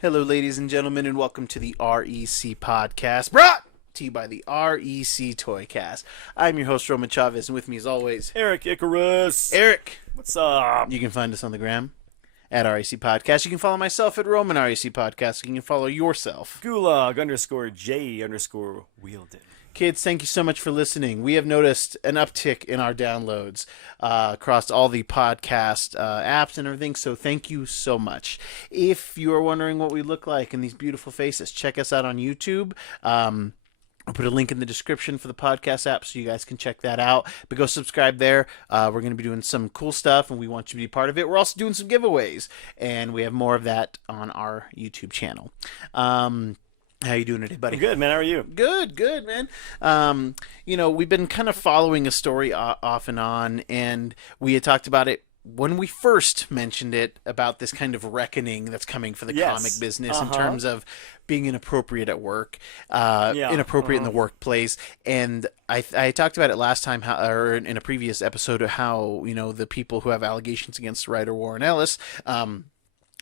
Hello, ladies and gentlemen, and welcome to the REC podcast, brought to you by the REC Toycast. I'm your host, Roman Chavez, and with me, as always, Eric Icarus. Eric. What's up? You can find us on the gram at REC Podcast. You can follow myself at Roman REC Podcast. You can follow yourself. Gulag_J_Wielden. Kids, thank you so much for listening. We have noticed an uptick in our downloads across all the podcast apps and everything, so thank you so much. If you are wondering what we look like in these beautiful faces, check us out on YouTube. I'll put a link in the description for the podcast app so you guys can check that out. But go subscribe there. We're going to be doing some cool stuff, and we want you to be part of it. We're also doing some giveaways, and we have more of that on our YouTube channel. How you doing today, buddy? I'm good, man. How are you? Good, man. We've been kind of following a story off and on, and we had talked about it when we first mentioned it, about this kind of reckoning that's coming for the comic business in terms of being inappropriate at work, inappropriate in the workplace. And I talked about it last time, or in a previous episode, of how, the people who have allegations against writer Warren Ellis,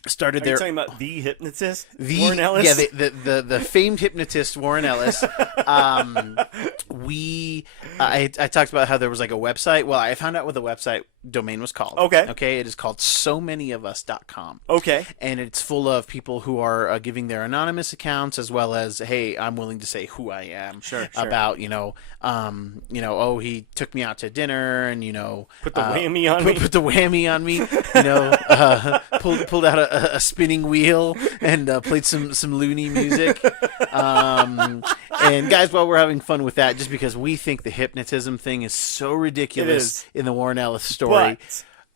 started Are you talking about the hypnotist, Warren Ellis? Yeah, the famed hypnotist Warren Ellis. I talked about how there was like a website. Well, I found out what the website domain was called. Okay, it is called SoManyOfUs.com. Okay, and it's full of people who are giving their anonymous accounts, as well as, hey, I'm willing to say who I am. Sure. About oh, he took me out to dinner, and put the whammy on me. Put the whammy on me. Pulled out a spinning wheel and played some loony music. And guys, while we're having fun with that, just because we think the hypnotism thing is so ridiculous in the Warren Ellis story.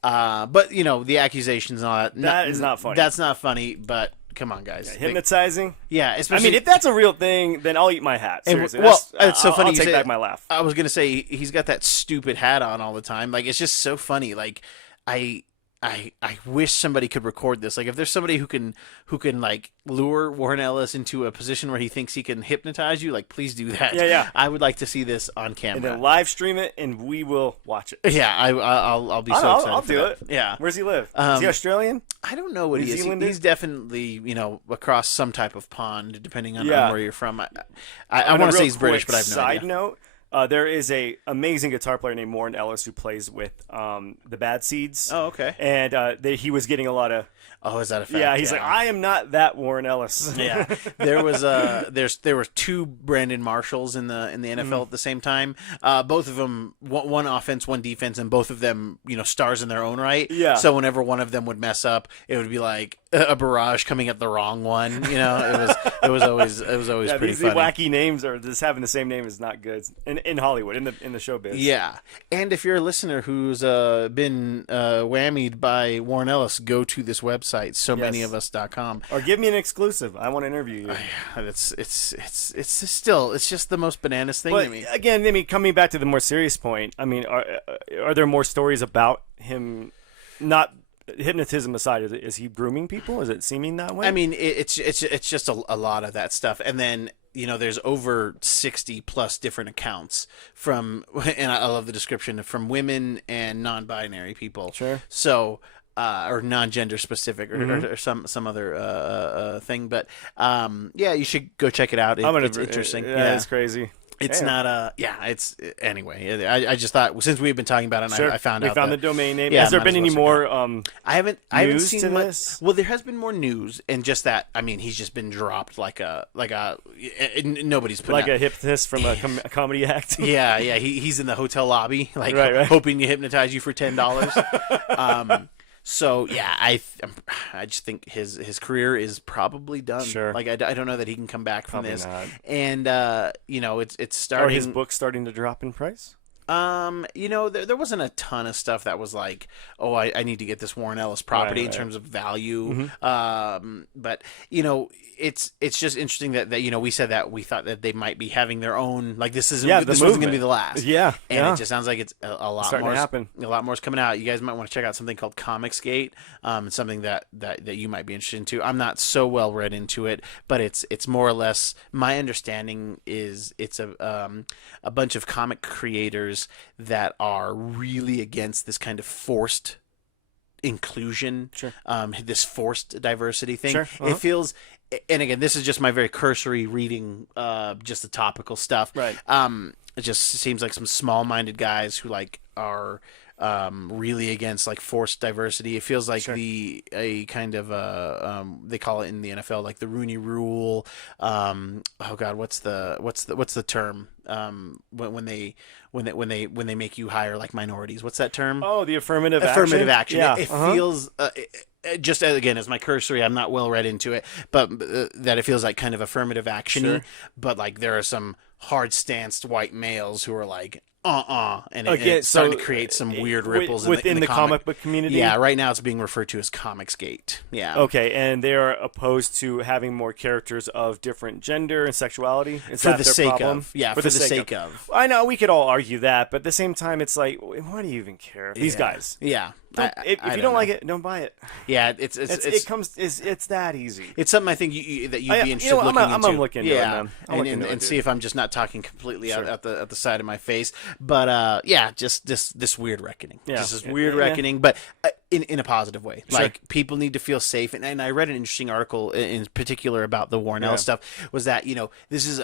But the accusations and all that. That is not funny. That's not funny, but come on, guys. Yeah, hypnotizing? Yeah, especially. if that's a real thing, then I'll eat my hat. Seriously. It's so funny. I'll take back my laugh. I was going to say, he's got that stupid hat on all the time. Like, it's just so funny. Like, I wish somebody could record this. Like, if there's somebody who can like lure Warren Ellis into a position where he thinks he can hypnotize you, like, please do that. Yeah. I would like to see this on camera. And then live stream it, and we will watch it. Yeah, I'll be so excited. I'll do it. Yeah. Where's he live? Is he Australian? I don't know what New he is. Zealander? He's definitely, across some type of pond, depending on where you're from. I want to say he's British, but I have no idea. Side note. There is a amazing guitar player named Warren Ellis who plays with the Bad Seeds. Oh, okay. And he was getting a lot of. Oh, is that a fact? Yeah, he's like, I am not that Warren Ellis. Yeah, there were two Brandon Marshalls in the NFL at the same time. Both of them, one offense, one defense, and both of them, stars in their own right. Yeah. So whenever one of them would mess up, it would be like a barrage coming at the wrong one. It was always pretty these funny. wacky names, or just having the same name, is not good in Hollywood, in the showbiz. Yeah, and if you're a listener who's been whammied by Warren Ellis, go to this website, SoManyOfUs.com, or give me an exclusive. I want to interview you. It's just the most bananas thing to me. Again, coming back to the more serious point, are there more stories about him? Not hypnotism aside, is he grooming people? Is it seeming that way? It's just a lot of that stuff, and then there's over 60 plus different accounts from, and I love the description, from women and non-binary people. Sure. So. Or non-gender specific, or some other thing, but you should go check it out. It's interesting. Yeah, it's crazy. It's not it's anyway. I just thought, since we've been talking about it, and I found out we found the domain name. Yeah, Has there been any more? I haven't seen to much. This? Well, there has been more news, and just that. He's just been dropped like a nobody's put like a hypnotist from a comedy act. Yeah. He's in the hotel lobby, right. hoping to hypnotize you for $10. So yeah, I just think his career is probably done. Sure. Like I don't know that he can come back from Probably this. not. And it's starting. Are his books starting to drop in price? There wasn't a ton of stuff that was like, oh, I need to get this Warren Ellis property in terms of value. But it's just interesting that we said that we thought that they might be having their own, like, this wasn't going to be the last. Yeah. And it just sounds like it's a lot starting more to happen. A lot more is coming out. You guys might want to check out something called Comicsgate. It's something that you might be interested in too. I'm not so well read into it, but it's more or less, my understanding is it's a bunch of comic creators that are really against this kind of forced inclusion, Sure. this forced diversity thing. Sure. Uh-huh. It feels, and again, this is just my very cursory reading, just the topical stuff. Right. It just seems like some small-minded guys who like are really against like forced diversity. It feels like Sure. a kind of they call it in the NFL like the Rooney Rule. Oh God, what's the term? When they make you hire like minorities, what's that term? Oh, the affirmative action. Yeah. It feels just again as my cursory, I'm not well read into it, but that it feels like kind of affirmative action-y. Sure. But like there are some hard-stanced white males who are like and Again, it's starting so, to create some weird ripples within in the comic book community. Yeah, right now it's being referred to as Comicsgate. Yeah. Okay, and they are opposed to having more characters of different gender and sexuality. Is For that the their sake problem? of. Yeah, for the sake of. I know we could all argue that, but at the same time, it's like, why do you even care? These guys. Yeah. If you don't like it, don't buy it. Yeah, it's that easy. It's something I think that you'd be interested looking into. I'm gonna look into it, man. And see if I'm just not talking completely out the side of my face. But just this weird reckoning. Yeah. Just this weird reckoning, but in a positive way. Sure. Like people need to feel safe. And I read an interesting article in particular about the Warnell stuff. Was that this is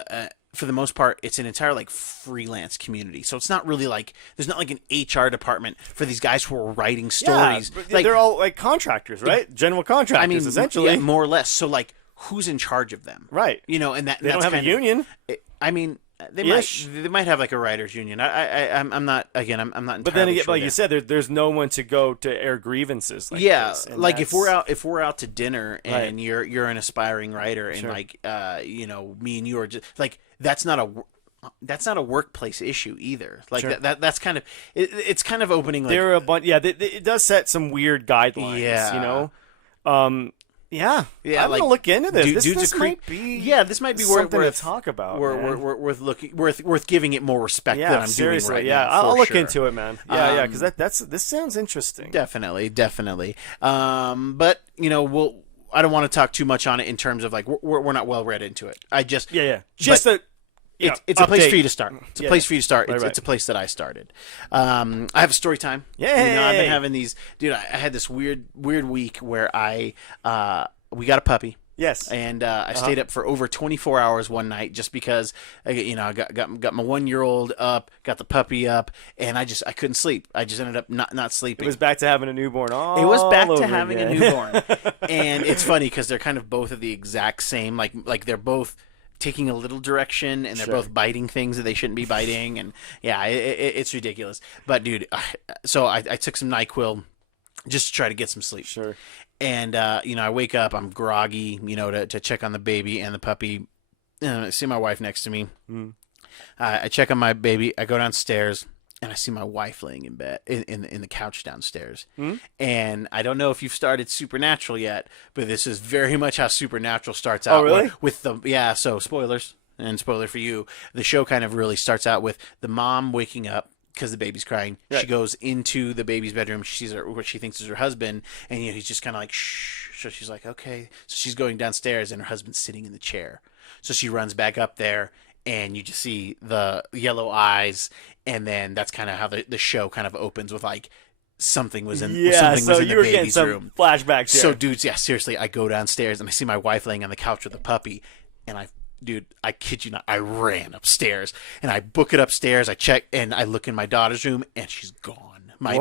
for the most part, it's an entire like freelance community. So it's not really like there's not like an HR department for these guys who are writing stories. Yeah, like they're all like contractors, right? General contractors, I mean, essentially, yeah, more or less. So like, who's in charge of them? right? And They don't have a union. I mean, they might have like a writers union. I'm not entirely But then again, sure like you said, there's no one to go to air grievances. Like this, and like if we're out to dinner and Right. you're an aspiring writer and Sure. like me and you are just like that's not a workplace issue either. Like Sure. that's kind of it's kind of opening like there are a bunch. Yeah, it does set some weird guidelines. Yeah. Yeah, Yeah, I'm like, gonna look into this. dudes This are might be. this might be something worth to talk about. worth giving it more respect than I'm seriously. doing right Yeah, now. I'll for look sure. into it, man. Yeah, because this sounds interesting. Definitely. But I don't want to talk too much on it in terms of like we're not well read into it. Just it's a place for you to start. It's a place for you to start. It's a place that I started. I have a story time. Yay! I've been having these. Dude, I had this weird week where we got a puppy. Yes. And I stayed up for over 24 hours one night just because I got my 1-year-old up, got the puppy up, and I couldn't sleep. I just ended up not sleeping. It was back to having a newborn. It was back to over having again. a newborn. And it's funny because they're kind of both of the exact same. Like they're both taking a little direction and they're Sure. both biting things that they shouldn't be biting, and it's ridiculous. But dude, so I took some NyQuil just to try to get some sleep. Sure. And I wake up, I'm groggy, to check on the baby and the puppy. I see my wife next to me. I check on my baby. I go downstairs and I see my wife laying in bed in the couch downstairs. And I don't know if you've started Supernatural yet, but this is very much how Supernatural starts out. Oh, really? So spoilers, and spoiler for you. The show kind of really starts out with the mom waking up because the baby's crying. Right. She goes into the baby's bedroom. She sees what she thinks is her husband, and he's just kind of like shh. So she's like, okay. So she's going downstairs, and her husband's sitting in the chair. So she runs back up there, and you just see the yellow eyes, and then that's kind of how the show kind of opens with like something was in so the you were getting baby's some room. flashbacks here. So dudes, seriously, I go downstairs and I see my wife laying on the couch with the puppy, and I kid you not, I ran upstairs and I book it upstairs. I check and I look in my daughter's room and she's gone. My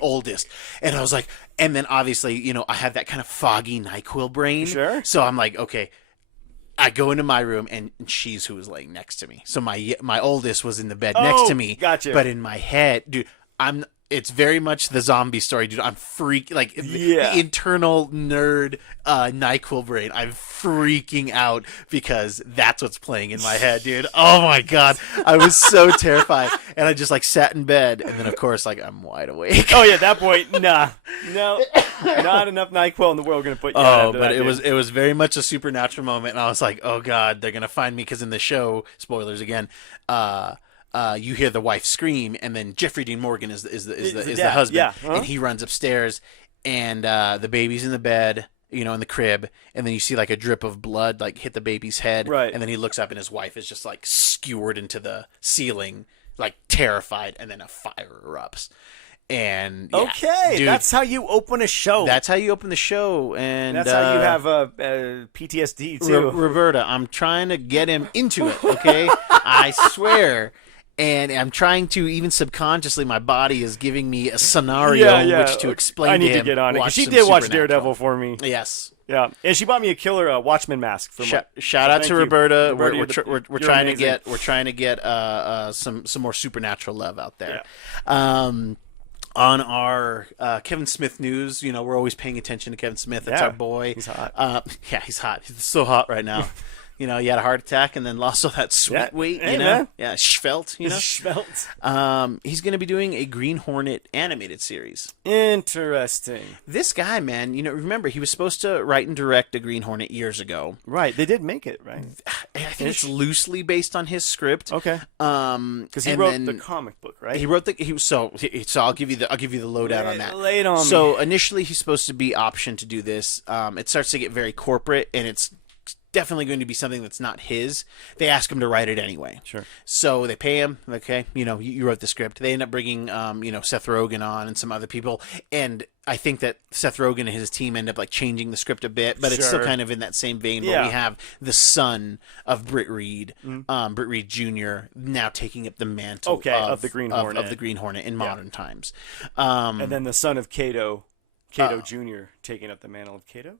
oldest. And I was like, and then obviously, I had that kind of foggy NyQuil brain. Sure. So I'm like, okay. I go into my room and she's who was laying next to me. So my oldest was in the bed next to me. Gotcha. But in my head, dude, it's very much the zombie story, dude. I'm the internal nerd NyQuil brain. I'm freaking out because that's what's playing in my head, dude. Oh my god, I was so terrified, and I just sat in bed, and then of course I'm wide awake. Oh yeah, at that point, no, not enough NyQuil in the world going to put you out. But it was very much a Supernatural moment, and I was like, oh god, they're gonna find me because in the show, spoilers again, you hear the wife scream, and then Jeffrey Dean Morgan is the husband, and he runs upstairs, and the baby's in the bed, in the crib, and then you see a drip of blood hit the baby's head, right, and then he looks up, and his wife is just skewered into the ceiling, terrified, and then a fire erupts. And yeah, Okay, dude, that's how you open a show. that's how you open the show, and That's how you have PTSD too. Roberta, I'm trying to get him into it. Okay, I swear. And I'm trying to, even subconsciously, my body is giving me a scenario which to explain I need to him. to get on it. 'Cause she some did watch Supernatural. Daredevil for me. Yes. Yeah, and she bought me a killer Watchman mask for my. Shout out thank to you. Roberta. Roberta, We're you're trying amazing. to get some more supernatural love out there. Yeah. On our Kevin Smith news, we're always paying attention to Kevin Smith. That's Yeah, our boy. he's hot. Yeah, he's hot. He's so hot right now. He had a heart attack and then lost all that sweet Yeah. weight. Hey, man. Yeah, Schvelt. Schvelt. He's going to be doing a Green Hornet animated series. Interesting. This guy, man, remember he was supposed to write and direct a Green Hornet years ago. Right, they did make it, right? I think it's loosely based on his script. Okay. Because He wrote the comic book, right? He wrote so I'll give you the lowdown on that. Lay it on me. So initially he's supposed to be optioned to do this. It starts to get very corporate, and it's definitely going to be something that's not his. They ask him to write it anyway. Sure. So they pay him. Okay, you wrote the script. They end up bringing Seth Rogen on and some other people, and I think that Seth Rogen and his team end up changing the script a bit, but it's still Sure. kind of in that same vein where Yeah. we have the son of Britt Reed, Britt Reed Jr. now taking up the mantle of the Green Hornet. of the Green Hornet in modern times. And then the son of Kato Jr. taking up the mantle of Kato.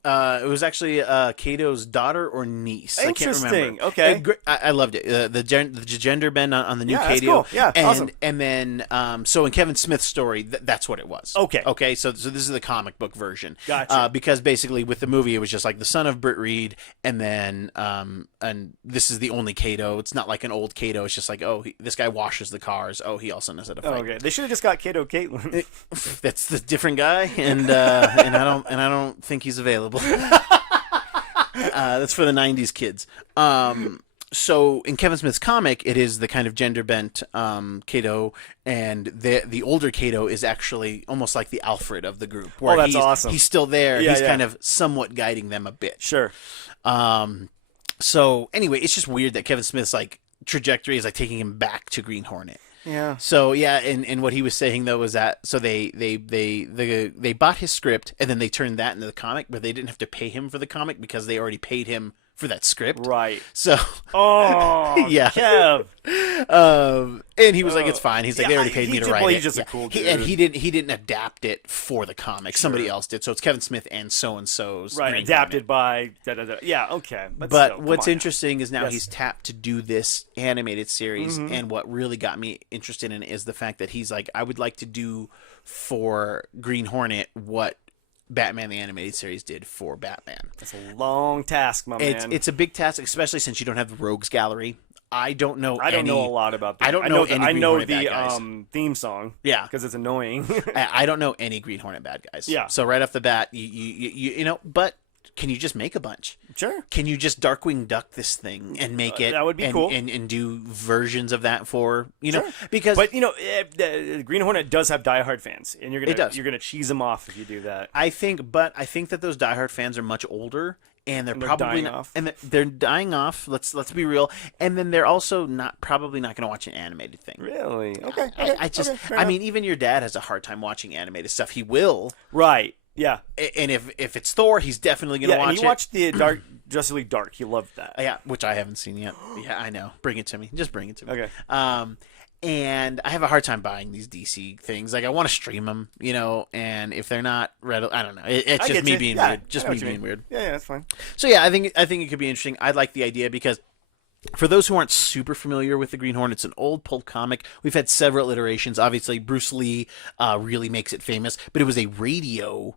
It was actually Kato's daughter or niece. I can't remember. Interesting. Okay. I loved it. The gender bend on the new Yeah, that's Kato. cool. Yeah, and, awesome. And then, so in Kevin Smith's story, that's what it was. Okay. Okay. So this is the comic book version. Gotcha. Because basically with the movie, it was just the son of Britt Reed, and then and this is the only Kato. It's not like an old Kato. It's just this guy washes the cars. Oh, he also knows how to fight. Okay, they should have just got Kato Caitlin. That's the different guy, and I don't think he's available. That's for the '90s kids. So in Kevin Smith's comic, it is the kind of gender bent Kato, and the older Kato is actually almost like the Alfred of the group. Where that's awesome. He's still there. Yeah, he's yeah. kind of somewhat guiding them a bit. Sure. So anyway, it's just weird that Kevin Smith's trajectory is taking him back to Green Hornet. Yeah. So yeah, and what he was saying though was that they bought his script and then they turned that into the comic, but they didn't have to pay him for the comic because they already paid him for that script. Right. So Oh, yeah. Kev. And he was like, it's fine. He's like, they already paid me to write it. He's just a cool dude. And he didn't adapt it for the comic. Somebody else did. So it's Kevin Smith and so-and-so's. Right, Green adapted Hornet. by da-da-da. Yeah, okay. But still, what's come on interesting is now Yes. he's tapped to do this animated series, Mm-hmm. and what really got me interested in it is the fact that he's like, I would like to do for Green Hornet what Batman the Animated Series did for Batman. That's a long task, my man. It's a big task, especially since you don't have the Rogues Gallery. I don't know I don't know a lot about that. I don't know any I Green know Hornet the bad guys. theme song. Yeah. Because it's annoying. I don't know any Green Hornet bad guys. Yeah. So right off the bat, but can you just make a bunch? Sure. Can you just Darkwing Duck this thing and make it? That would be and, cool. And do versions of that for Sure. because But Green Hornet does have diehard fans, and It does. you're gonna cheese them off if you do that. I think that those diehard fans are much older. And they're probably dying not, off. and they're dying off. Let's be real. And then they're also probably not going to watch an animated thing. Really? Okay. I mean, even your dad has a hard time watching animated stuff. He will, Right. Yeah. and if it's Thor, he's definitely going to Yeah. watch And it. he watched the Justice League Dark. He loved that. Yeah, which I haven't seen yet. Yeah, I know. Bring it to me. Just bring it to me. Okay. And I have a hard time buying these DC things. I want to stream them, and if they're not ready, I don't know. It's I just get me you. being Yeah, weird. Just I know me what you being mean. weird. Yeah, that's fine. So yeah, I think it could be interesting. I like the idea because for those who aren't super familiar with the Green Hornet, it's an old pulp comic. We've had several iterations. Obviously, Bruce Lee really makes it famous, but it was a radio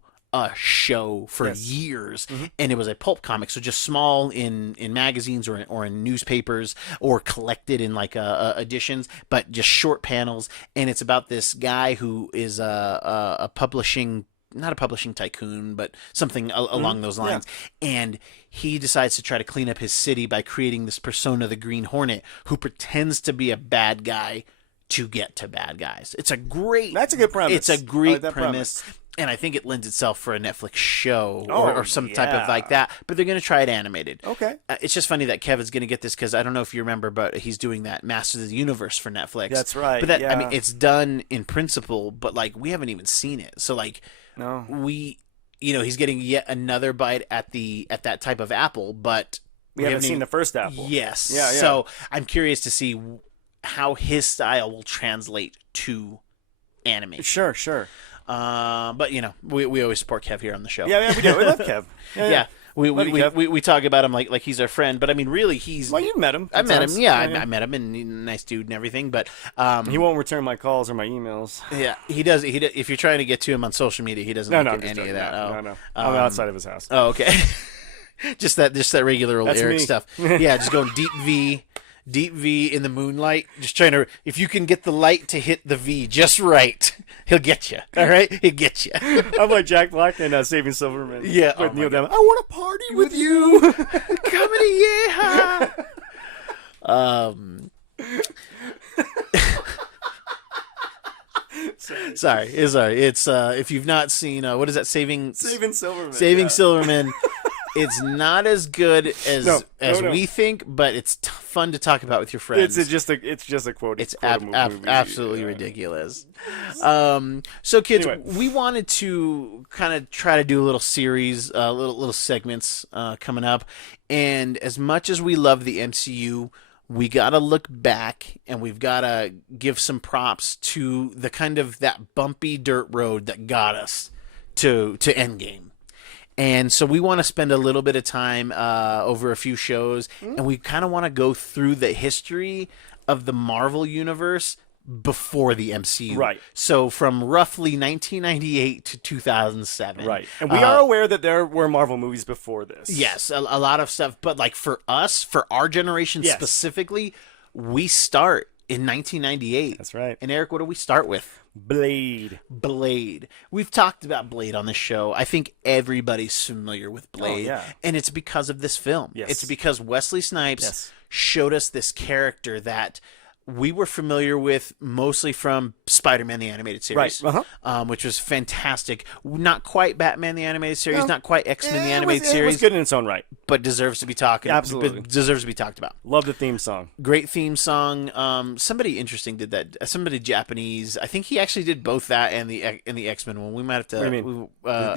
show for years, and it was a pulp comic, so just small in magazines or in newspapers or collected in editions, but just short panels. And it's about this guy who is a publishing, not a publishing tycoon, but something along those lines. And he decides to try to clean up his city by creating this persona, the Green Hornet, who pretends to be a bad guy to get to bad guys. That's a good premise. I like that premise. and I think it lends itself for a Netflix show Oh, or some type of yeah. like that. But they're going to try it animated. Okay. It's just funny that Kevin's going to get this because I don't know if you remember, but he's doing that Masters of the Universe for Netflix. That's right. But that I yeah. mean, it's done in principle, but like we haven't even seen it. So like No. he's getting yet another bite at that type of apple, but We haven't seen the first apple. Yes. Yeah, yeah. So I'm curious to see how his style will translate to anime. Sure. But we always support Kev here on the show. Yeah, we do. We love Kev. Yeah. Love you, Kev. We talk about him like he's our friend, but I mean really he's Well, you've met him. I met him. sometimes. Yeah, I met him and he's a nice dude and everything, but He won't return my calls or my emails. yeah, he does. If you're trying to get to him on social media, he doesn't No, look I'm at just any joking. of that. No. I'm outside of his house. Oh, okay. just that regular old That's Eric me. stuff. Yeah, just going deep V in the moonlight. Just trying to, if you can get the light to hit the V just right, he'll get you. All right, he'll get you. I'm like Jack Black in Saving Silverman. Yeah, with oh Neil my Diamond. I want to party with you. Comedy, yeah. Sorry. It's if you've not seen what is that? Saving Silverman. Saving Silverman. It's not as good as No. we think, but it's fun to talk about with your friends. It's just a quote. It's movie. absolutely Yeah. ridiculous. So kids, Anyway. we wanted to kind of try to do a little series, little segments coming up. And as much as we love the MCU, we got to look back and we've got to give some props to the kind of that bumpy dirt road that got us to Endgame. And so we want to spend a little bit of time over a few shows, and we kind of want to go through the history of the Marvel Universe before the MCU. Right. So from roughly 1998 to 2007. Right. And we are aware that there were Marvel movies before this. Yes, a lot of stuff. But like for us, for our generation Yes. specifically, we start in 1998. That's right. And Eric, what do we start with? Blade. Blade. We've talked about Blade on this show. I think everybody's familiar with Blade. yeah. And it's because of this film. Yes. It's because Wesley Snipes Yes. showed us this character that we were familiar with mostly from Spider-Man the Animated Series, Right. Uh-huh. which was fantastic. Not quite Batman the Animated Series, No. not quite X-Men the It Animated was Series, good in its own right. but deserves to be Absolutely. deserves to be talked about. Love the theme song. Great theme song. Somebody interesting did that. Somebody Japanese. I think he actually did both that and the X-Men one. We might have to. What do you mean?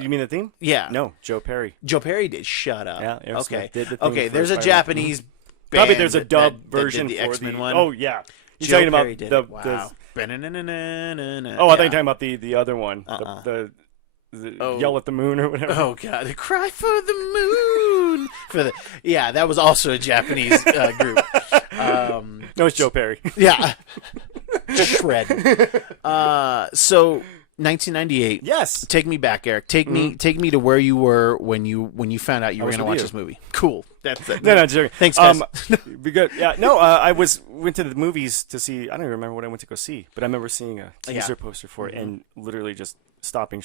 You mean the theme? Yeah. No, Joe Perry. Joe Perry did. Shut up. Yeah, Aerosmith Okay. did the theme Okay. for There's a Spider-Man. Japanese. Probably band there's a that dub did version the for X-Men the. one. Oh yeah. You're Joe talking about Perry did the, it. Wow. Oh, I Yeah. thought you're talking about the other one. The Yell at the Moon or whatever. Oh god, the Cry for the Moon. That was also a Japanese group. No, it's Joe Perry. Yeah. Shred. So 1998. Yes. Take me back, Eric. Take me to where you were when you found out you were was going to with watch you. this movie. Cool. That's it. No, joking. Thanks, guys. Be good. Yeah, no, I went to the movies to see. I don't even remember what I went to go see, but I remember seeing a teaser poster for it and literally just stopping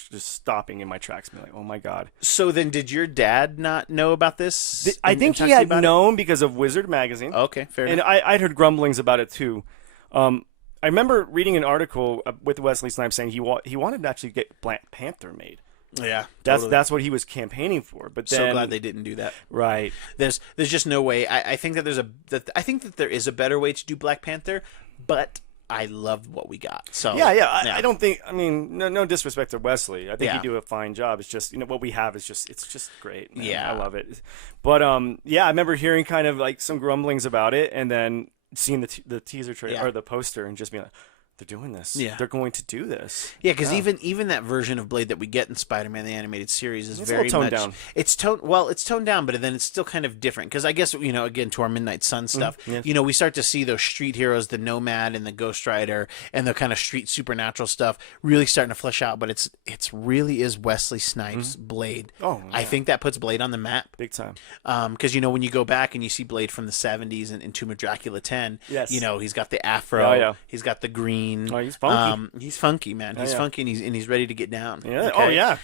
in my tracks, being like, "Oh my god!" So then, did your dad not know about this? I and think talk he to you had about it? known because of Wizard magazine. Okay, fair And enough. I'd heard grumblings about it too. I remember reading an article with Wesley Snipes saying he wanted to actually get Black Panther made. Yeah, That's what he was campaigning for. But then, so glad they didn't do that. right. There's just no way. I think that I think that there is a better way to do Black Panther, but I love what we got. So Yeah. I don't think. I mean, no disrespect to Wesley. I think Yeah. he do a fine job. It's just what we have is it's just great. Man. Yeah. I love it. But I remember hearing kind of like some grumblings about it, and then seeing the teaser trailer or the poster, and just being like, they're doing this. Yeah. They're going to do this. Yeah, because even that version of Blade that we get in Spider-Man the Animated Series is It's a very little toned much down. It's toned down, but then it's still kind of different. Because I guess again to our Midnight Sun stuff, yes. we start to see those street heroes, the Nomad and the Ghost Rider, and the kind of street supernatural stuff really starting to flesh out. But it's really is Wesley Snipes' Blade. Oh, I yeah. think that puts Blade on the map. Big time. Because when you go back and you see Blade from the 70s and Tomb of Dracula 10, Yes. he's got the afro, Oh, yeah. he's got the green. Oh, he's funky. He's funky, man. He's yeah. funky, and he's ready to get down. Yeah. Okay? Oh yeah.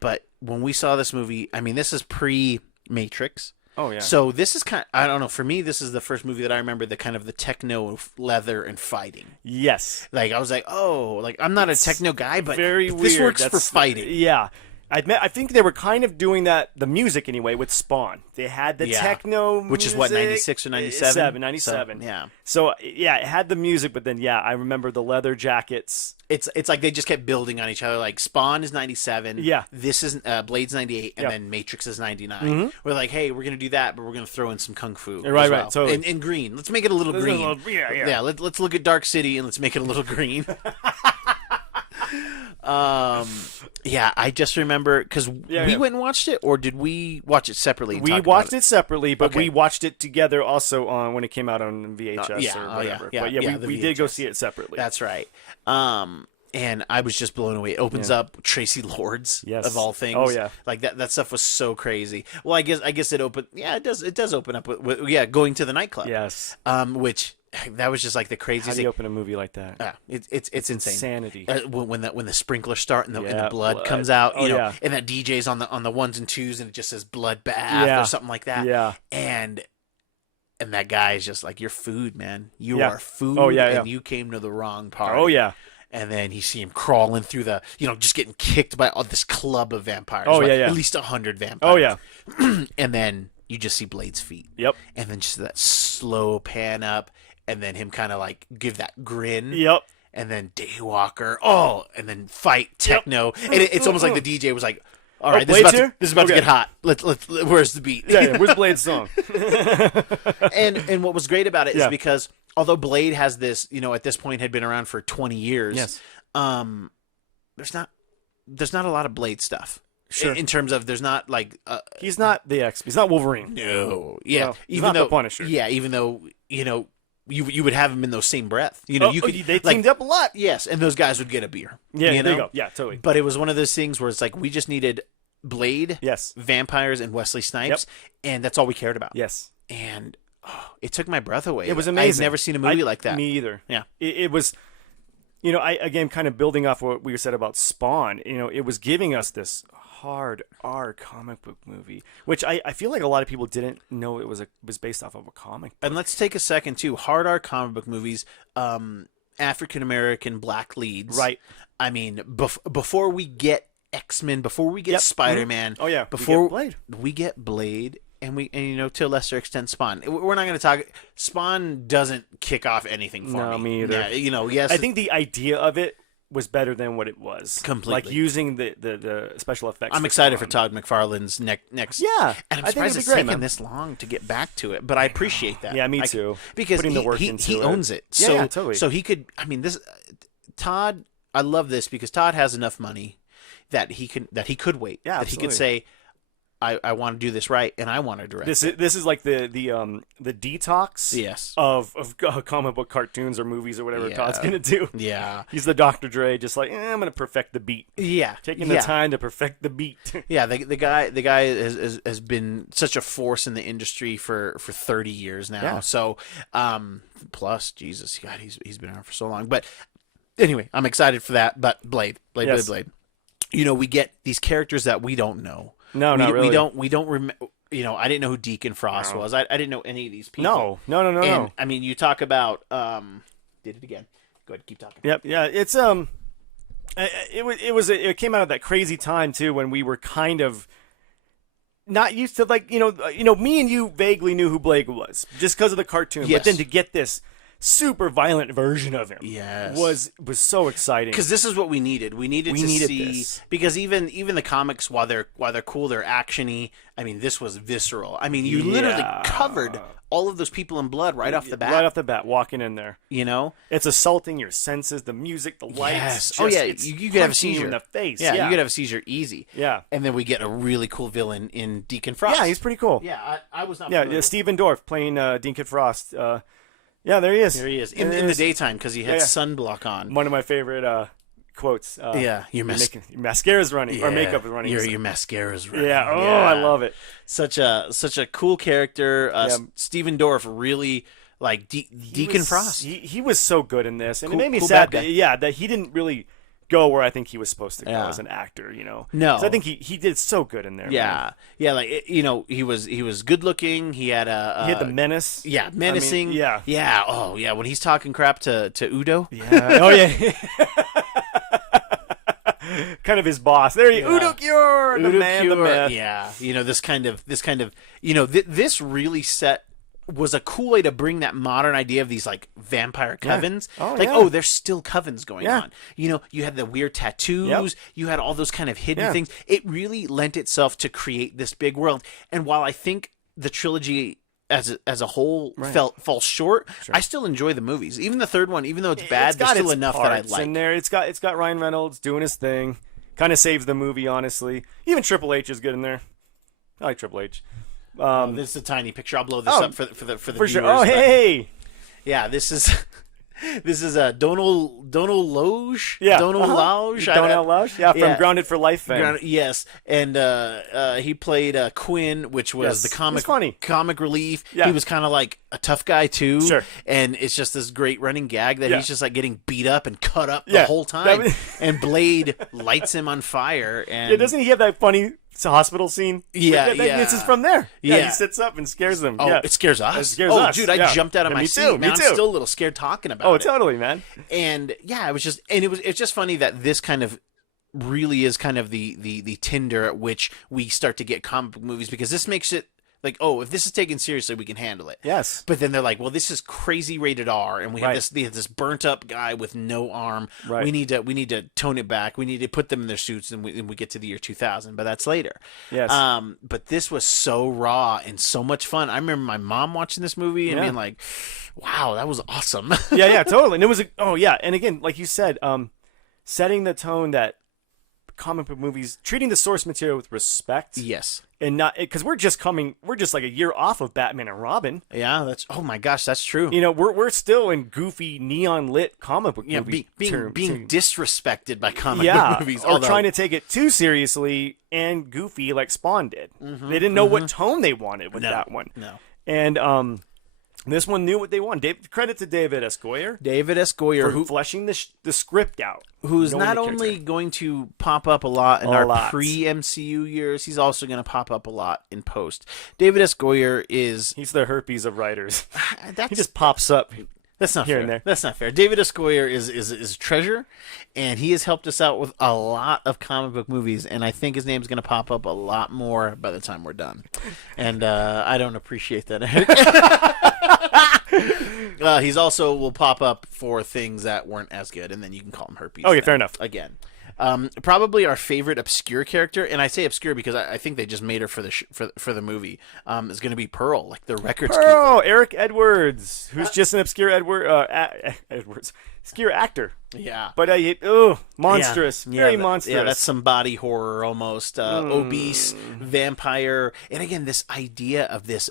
But when we saw this movie, I mean, this is pre-Matrix. Oh yeah. So this is I don't know, for me this is the first movie that I remember the kind of the techno leather and fighting. Yes. Like I was like, oh, like I'm not a techno guy, but Very this weird. works for fighting. Yeah. I think they were kind of doing that, the music anyway, with Spawn. They had the techno music. Which is what, 96 or 97? 97. So, yeah. So, yeah, it had the music, but then, yeah, I remember the leather jackets. It's like they just kept building on each other. Like Spawn is 97. Yeah. This is Blade's 98, and then Matrix is 99. We're like, hey, we're gonna do that, but we're gonna throw in some kung fu. Right, as well. right. Totally. And green. Let's make it a little green. Yeah. Let's look at Dark City and let's make it a little green. Yeah, I just remember because we went and watched it, or did we watch it separately? We watched it separately, but we watched it together also on when it came out on VHS or whatever. But we did go see it separately. That's right. And I was just blown away. It opens up Tracy Lords of all things. Oh yeah, like that stuff was so crazy. Well, I guess it opened. Yeah, it does open up with going to the nightclub. Yes. Which. That was just like the craziest. How do you open a movie like that? Yeah, it's insane. Insanity. When the sprinklers start and the blood comes out, you know, and that DJ's on the ones and twos and it just says bloodbath or something like that. Yeah. And that guy is just like, you're food, man. You are food. Oh and you came to the wrong party. Oh yeah. And then you see him crawling through the, just getting kicked by all this club of vampires. Oh, right? yeah. At least 100 vampires. Oh yeah. And then you just see Blade's feet. Yep. And then just that slow pan up. And then him kind of like give that grin. Yep. And then Daywalker. Oh, and then fight techno. And it's almost like the DJ was like, all right, this is about to get hot. Let's where's the beat? Yeah, where's Blade's song? and what was great about it is because although Blade has this, at this point had been around for 20 years. Yes. There's not a lot of Blade stuff. Sure. In terms of there's not like he's not the X. He's not Wolverine. No. Yeah. Well, even though the Punisher. Yeah. Even though you would have him in those same breath. You could they teamed up a lot. Yes, and those guys would get a beer. Yeah, there you go. Yeah, totally. But it was one of those things where it's like we just needed Blade, yes, vampires, and Wesley Snipes, and that's all we cared about. Yes, and it took my breath away. It was amazing. I've never seen a movie like that. Me either. Yeah, it was. I again kind of building off what we said about Spawn. It was giving us this hard R comic book movie, which I feel like a lot of people didn't know it was based off of a comic book. And let's take a second too. Hard R comic book movies, African American black leads. Right. I mean, before we get X-Men, before we get Spider-Man, oh yeah, before we get Blade. And to a lesser extent Spawn. We're not going to talk. Spawn doesn't kick off anything for me. No, me either. Yeah, yes. I think the idea of it was better than what it was. Completely. Like using the special effects. I'm excited for Todd McFarlane's next. Yeah. And I'm surprised it's taken this long to get back to it, but I appreciate that. Yeah, me too. Because putting the work into he owns it. So, yeah, totally. So he could. I mean, this Todd. I love this because Todd has enough money that he could wait. Yeah, that he could say, I want to do this right, and I want to direct. This is like the detox. Yes. Of comic book cartoons or movies or whatever Todd's gonna do. Yeah. He's the Dr. Dre, just like I'm gonna perfect the beat. Yeah. Taking the time to perfect the beat. Yeah. The guy has been such a force in the industry for 30 years now. Yeah. So plus Jesus, God, he's been around for so long. But anyway, I'm excited for that. But Blade. We get these characters that we don't know. No, not really. We don't remember. I didn't know who Deacon Frost was. I didn't know any of these people. No. And, I mean, you talk about did it again. Go ahead, keep talking. Yep. Yeah. It's it came out of that crazy time too when we were kind of not used to me and you vaguely knew who Blake was just because of the cartoon. Yes. But then to get this super violent version of him was so exciting because this is what we needed. We needed to see this. Because even the comics, while they're cool, they're actiony. I mean, this was visceral. I mean, you literally covered all of those people in blood right off the bat. Right off the bat, walking in there. It's assaulting your senses, the music, the lights. Yes. You could have a seizure in the face. Yeah, you could have a seizure easy. Yeah. And then we get a really cool villain in Deacon Frost. Yeah, he's pretty cool. Yeah, I was not. Yeah, Stephen Dorff playing Deacon Frost. Yeah, there he is. There he is in the daytime because he had sunblock on. One of my favorite quotes. Your mascara's running or makeup is running. Your mascara's running. Yeah. Oh, yeah. I love it. Such a cool character. Stephen Dorff really Deacon Frost. He was so good in this, and cool, it made me cool sad. That he didn't really go where I think he was supposed to go Yeah. as an actor. No. 'Cause I think he did so good in there. Man. Yeah, like he was good looking. He had He had the menace. yeah, menacing. I mean, yeah. Oh yeah, when he's talking crap to Udo. Yeah. Oh yeah. Kind of his boss. There you Udo Kier, the Udo man, the Kier, myth. Yeah, this kind of this really was a cool way to bring that modern idea of these like vampire covens. Oh, like, yeah. there's still covens going Yeah. on. You had the weird tattoos. Yep. You had all those kind of hidden Yeah. things. It really lent itself to create this big world. And while I think the trilogy as a whole falls short, I still enjoy the movies. Even the third one, even though it's bad, there's still enough that I like. In there. It's got Ryan Reynolds doing his thing. Kind of saves the movie, honestly. Even Triple H is good in there. I like Triple H. This is a tiny picture. I'll blow this up for the For viewers, sure. Oh, but- hey. Yeah, this is Donald Loge. Yeah. Donald Loge. Donald Loge. Yeah, from Grounded for Life fame. Yes, and he played Quinn, which was the comic relief. Yeah. He was kind of like a tough guy too. Sure. And it's just this great running gag that he's just like getting beat up and cut up the Yeah. whole time, and Blade lights him on fire. And Doesn't he have that funny hospital scene? Yeah, This is from there. Yeah. He sits up and scares them. Oh, yeah. it scares us. It scares oh, us. dude, I Yeah. jumped out of Yeah, my me seat. too, Man, me I'm too. still a little scared talking about Oh, it. totally, man. And yeah, it's just funny that this kind of really is kind of the tinder at which we start to get comic book movies, because this makes it like, if this is taken seriously, we can handle it. Yes. But then they're like, well, this is crazy rated R, and we have Right. this burnt up guy with no arm. Right. We need to tone it back. We need to put them in their suits, and we get to the year 2000, but that's later. Yes. But this was so raw and so much fun. I remember my mom watching this movie and being like, wow, that was awesome. yeah, totally. And it was and again, like you said, setting the tone that comic book movies, treating the source material with respect. Yes. And not because we're just like a year off of Batman and Robin. Yeah, oh my gosh, that's true. We're still in goofy neon lit comic book movie being disrespected by comic book movies, or trying to take it too seriously and goofy like Spawn did. They didn't know what tone they wanted with that one. No. And this one knew what they wanted. Credit to David S. Goyer. David S. Goyer, for fleshing the script out. Who's not the only character. going to pop up a lot in our lot. pre-MCU years, he's also going to pop up a lot in post. David S. Goyer is... He's the herpes of writers. That's, He just pops up. That's not here fair. and there. That's not fair. David S. Goyer is a treasure, and he has helped us out with a lot of comic book movies, and I think his name's going to pop up a lot more by the time we're done. And I don't appreciate that. He's also will pop up for things that weren't as good, and then you can call him herpes. Okay, then, fair enough. Again. Probably our favorite obscure character, and I say obscure because I think they just made her for the movie. Is going to be Pearl, like the records keeper. Pearl, Eric Edwards, who's just an obscure obscure actor. Yeah, But monstrous, very monstrous. Yeah, that's some body horror almost. Obese vampire, and again, this idea of this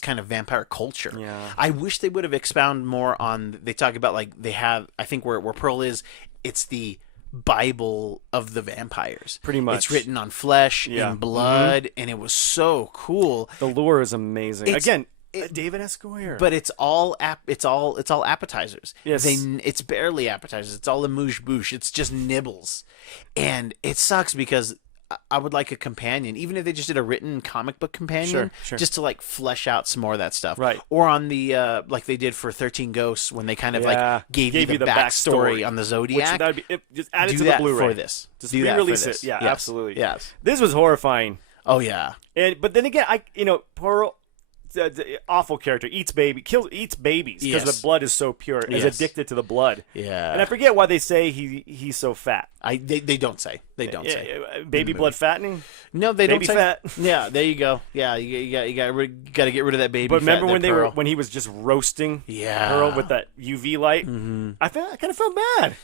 kind of vampire culture. Yeah. I wish they would have expounded more on. They talk about like they have. I think where Pearl is, it's the Bible of the vampires. Pretty much. It's written on flesh and blood, and it was so cool. The lure is amazing. Again, David S. Goyer. But it's all appetizers. Yes. It's barely appetizers. It's all amuse-bouche. It's just nibbles, and it sucks because I would like a companion, even if they just did a written comic book companion, Sure. just to like flesh out some more of that stuff. Right. Or on the like they did for 13 Ghosts when they kind of like gave you the backstory on the Zodiac. Just add it Do to the that Blu-ray for this. Just Do that for re-release this. it. Yeah, Yes. absolutely. Yes. This was horrifying. Oh yeah. But then again, Pearl, awful character, eats babies because Yes. the blood is so pure. Is Yes. addicted to the blood. Yeah. And I forget why they say he's so fat. They don't say. They don't say. Baby blood fattening. No, they Baby don't say. fat. Yeah, there you go. Yeah, you got to get rid of that baby. But remember fat when Pearl. when he was just roasting Yeah. Pearl with that UV light? Mm-hmm. I kind of felt bad.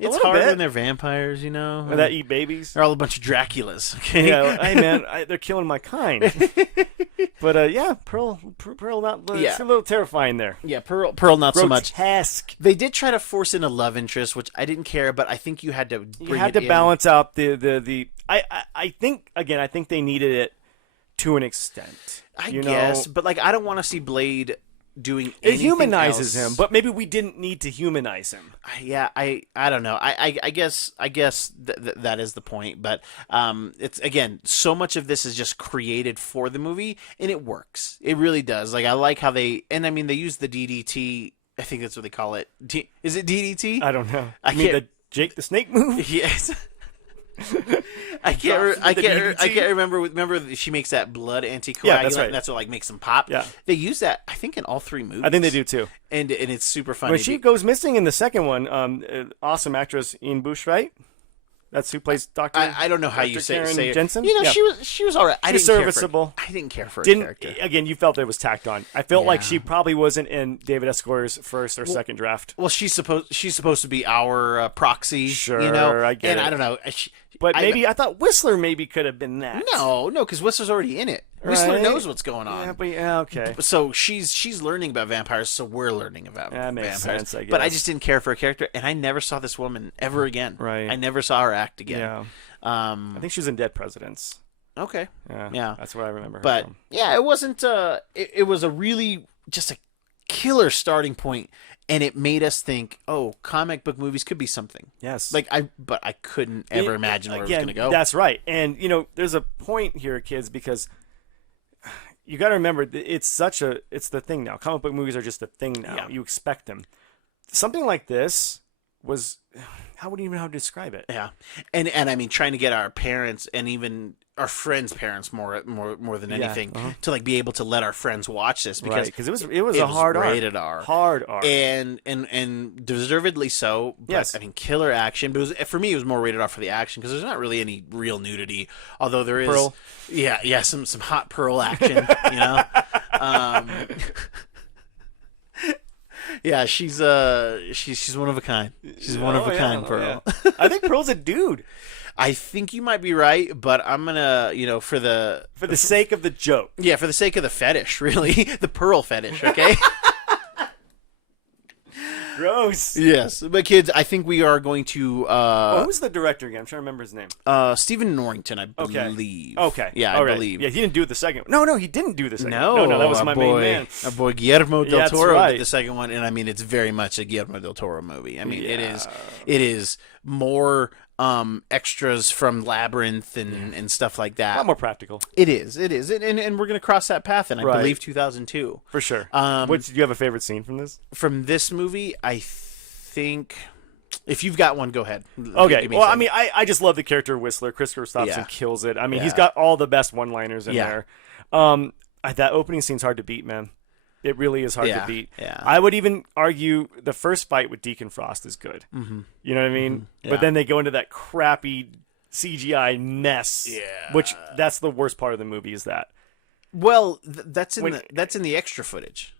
It's little hard bit. when they're vampires, you know. That eat babies. They're all a bunch of Draculas. Okay. Yeah, hey man, they're killing my kind. But Pearl not. It's a little terrifying there. Yeah, Pearl not so much. Grotesque. They did try to force in a love interest, which I didn't care, but I think you had to bring You had it to in. balance out the. I think they needed it to an extent. I you guess, know? but like I don't want to see Blade doing It anything humanizes else. him, but maybe we didn't need to humanize him. Yeah, I don't know. I guess that is the point. But it's again, so much of this is just created for the movie, and it works. It really does. Like I like how they use the DDT. I think that's what they call it. Is it DDT? I don't know. I You mean can't- the Jake the Snake move? Yes. I can't remember. Remember, she makes that blood anticoagulant. Yeah, that's right. And that's what like makes them pop. Yeah. They use that. I think in all 3 movies. I think they do too. And it's super funny. When she goes missing in the second one, awesome actress Ian Bush, right? That's who plays Doctor. I don't know how you Dr. say Karen it. Jensen? You know, Yeah. she was all right. I She was didn't serviceable. I didn't care for her Didn't character. again? You felt it was tacked on. I felt like Yeah. she probably wasn't in David S. Goyer's first or second draft. Well, she's supposed to be our proxy. Sure, you know, I get and it. I don't know. But maybe I thought Whistler maybe could have been that. No, because Whistler's already in it. Whistler Right? knows what's going on. Yeah, but yeah, okay. So she's learning about vampires, so we're learning about That makes vampires. sense, I But I guess. just didn't care for her character, and I never saw this woman ever again. Right. I never saw her act again. Yeah, I think she was in Dead Presidents. Okay. Yeah. That's what I remember her But from. yeah, it wasn't. It was a really just a killer starting point, and it made us think, oh, comic book movies could be something. Yes. But I couldn't ever imagine where it was Again, going to go. That's right. And there's a point here, kids, because you got to remember it's the thing now. Comic book movies are just a thing now. Yeah. You expect them. Something like this was, how would you even know how to describe it? Yeah, and I mean, trying to get our parents and even our friends' parents more than anything to like be able to let our friends watch this because it was a hard rated R. R, Hard R. and deservedly so. But, Yes. I mean, killer action. But for me, it was more rated R for the action because there's not really any real nudity, although there is. Pearl. Yeah, some hot pearl action. You know. Yeah, she's one of a kind. She's one of a kind, Pearl. Yeah. I think Pearl's a dude. I think you might be right, but I'm gonna, for the sake of the joke. yeah, for the sake of the fetish, really, the pearl fetish. Okay. Gross. Yes, but kids, I think we are going to. Who's the director again? I'm trying to remember his name. Stephen Norrington, I Okay. believe. Okay. Yeah, All I right. believe. Yeah, he didn't do the second one. No, he didn't do the second No, one. No, that was our my boy, main man. Our boy Guillermo del That's Toro right. did the second one, and I mean, it's very much a Guillermo del Toro movie. I mean, it Yeah. is more extras from Labyrinth and stuff like A that. lot more practical. It is, and we're gonna cross that path, and I Right. believe 2002. For sure. Um, Do you have a favorite scene from this? From this movie, I think if you've got one, go ahead. Okay. Give me Well, a I second. mean, I just love the character of Whistler. Chris Christopherson Yeah. kills it. I mean, Yeah. he's got all the best one-liners in Yeah. there. That opening scene's hard to beat, man. It really is hard Yeah, to beat. yeah. I would even argue the first fight with Deacon Frost is good. Mm-hmm. You know what I mean? Yeah. But then they go into that crappy CGI mess. Yeah. Which that's the worst part of the movie is that. Well, that's in When- that's in the extra footage.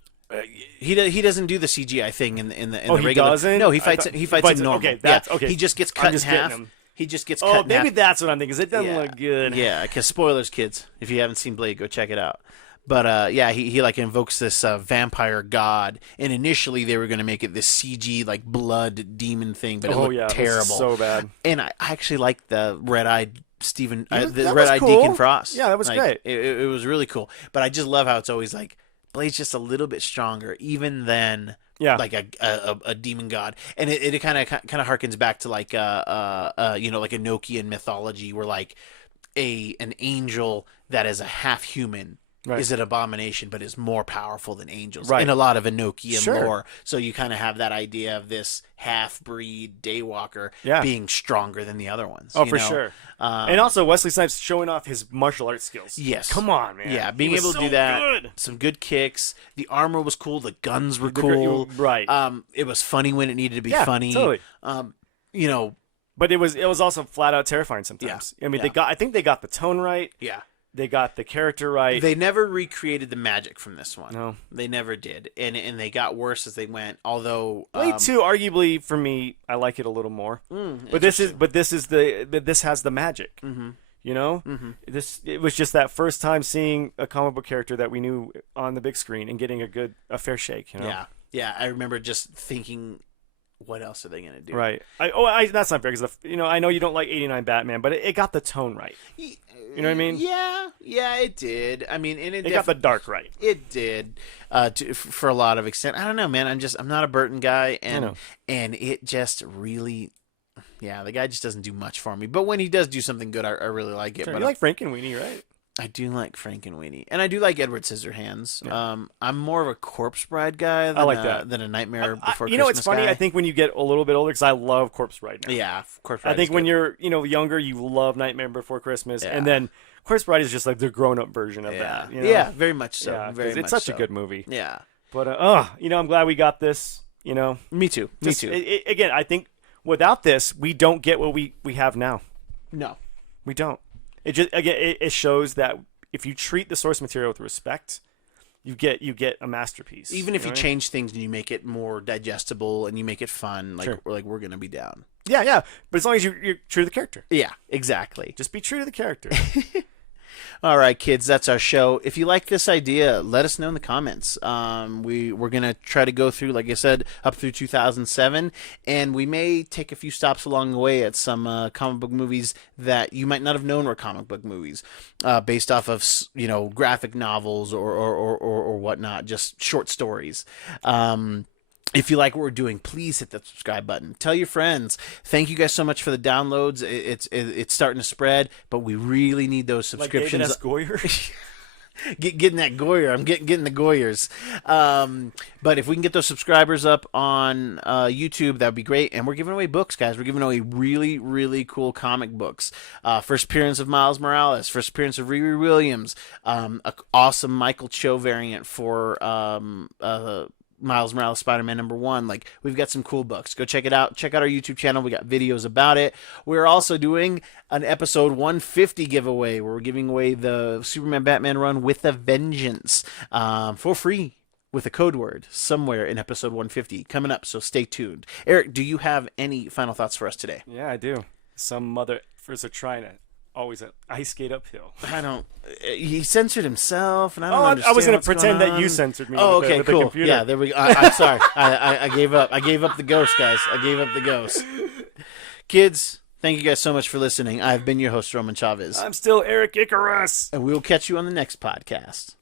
He doesn't do the CGI thing in the he regular. doesn't? No, he I fights thought- him. He he fights fights him him- normal. okay, that's- yeah. okay. He just gets I'm cut in just getting half. him. He just gets Oh, cut in half. maybe that's what I'm thinking. 'Cause it doesn't Yeah. look good. Yeah, because spoilers, kids. If you haven't seen Blade, go check it out. But yeah, he like invokes this vampire god, and initially they were going to make it this CG like blood demon thing, but it looked yeah, it was terrible, so bad. And I actually liked the red-eyed Stephen, Yeah, the that was red-eyed cool. Deacon Frost. Yeah, that was Like, great. It was really cool. But I just love how it's always like Blade's just a little bit stronger, even than like a demon god, and it kind of harkens back to like like Enochian mythology, where like an angel that is a half human. Right. Is an abomination, but is more powerful than angels Right. in a lot of Enochian Sure. lore. So you kind of have that idea of this half-breed daywalker Yeah. being stronger than the other ones. Oh, you for know? sure. Um, And also Wesley Snipes showing off his martial arts skills. Yes. Come on, man. Yeah, being He was able to so do that. good. Some good kicks. The armor was cool. The guns were The cool. right. It was funny when it needed to be Yeah, funny. totally. You know. But it was also flat out terrifying sometimes. Yeah, I mean, yeah. I think they got the tone right. Yeah. They got the character right. They never recreated the magic from this one. No. They never did, and they got worse as they went. Although Blade 2, arguably for me, I like it a little more. But this has the magic. Mm-hmm. You know, it was just that first time seeing a comic book character that we knew on the big screen and getting a fair shake. You know? yeah. I remember just thinking what else are they going to do? Right. That's not fair because I know you don't like '89 Batman, but it got the tone right. You know what I mean? Yeah, it did. I mean, and it got the dark right. It did, for a lot of extent. I don't know, man. I'm not a Burton guy, and it just really, the guy just doesn't do much for me. But when he does do something good, I really like it. Sure. But You like Frankenweenie, right? I do like Frankenweenie, and I do like Edward Scissorhands. Yeah. I'm more of a Corpse Bride guy than a Nightmare Before Christmas. You know, it's funny. Guy. I think when you get a little bit older, because I love Corpse Bride now. Yeah, Corpse Bride. I think when you're younger, you love Nightmare Before Christmas, and then Corpse Bride is just like the grown-up version of that. You know? Yeah, very much so. Yeah, very much it's such so. a good movie. Yeah, but I'm glad we got this. Me too. Me too. Again, I think without this, we don't get what we have now. No, we don't. It shows that if you treat the source material with respect, you get a masterpiece. Even if you change things and you make it more digestible and you make it fun, Sure. we're gonna be down. Yeah. But as long as you're true to the character. Yeah, exactly. Just be true to the character. All right, kids, that's our show. If you like this idea, let us know in the comments. We're going to try to go through, like I said, up through 2007, and we may take a few stops along the way at some comic book movies that you might not have known were comic book movies, based off of, graphic novels or whatnot, just short stories. If you like what we're doing, please hit that subscribe button. Tell your friends. Thank you guys so much for the downloads. It's starting to spread, but we really need those subscriptions. Like Goyer? Getting that Goyer. I'm getting the Goyers. But if we can get those subscribers up on YouTube, that would be great. And we're giving away books, guys. We're giving away really, really cool comic books. First appearance of Miles Morales. First appearance of Riri Williams. An awesome Michael Cho variant for Miles Morales Spider-Man #1. We've got some cool books. Go check it out. Check out our YouTube channel. We got videos about it. We're also doing an episode 150 giveaway where we're giving away the Superman Batman run with a vengeance for free with a code word somewhere in episode 150 coming up, so stay tuned. Eric, do you have any final thoughts for us today? Yeah, I do. Some mother effers are trying to always ice skate uphill. I don't. He censored himself, and I don't understand. I was going to to pretend that you censored me. Okay, with cool. The computer. Yeah, there we go. I'm sorry. I gave up. I gave up the ghost, guys. I gave up the ghost. Kids, thank you guys so much for listening. I've been your host, Roman Chavez. I'm still Eric Icarus. And we will catch you on the next podcast.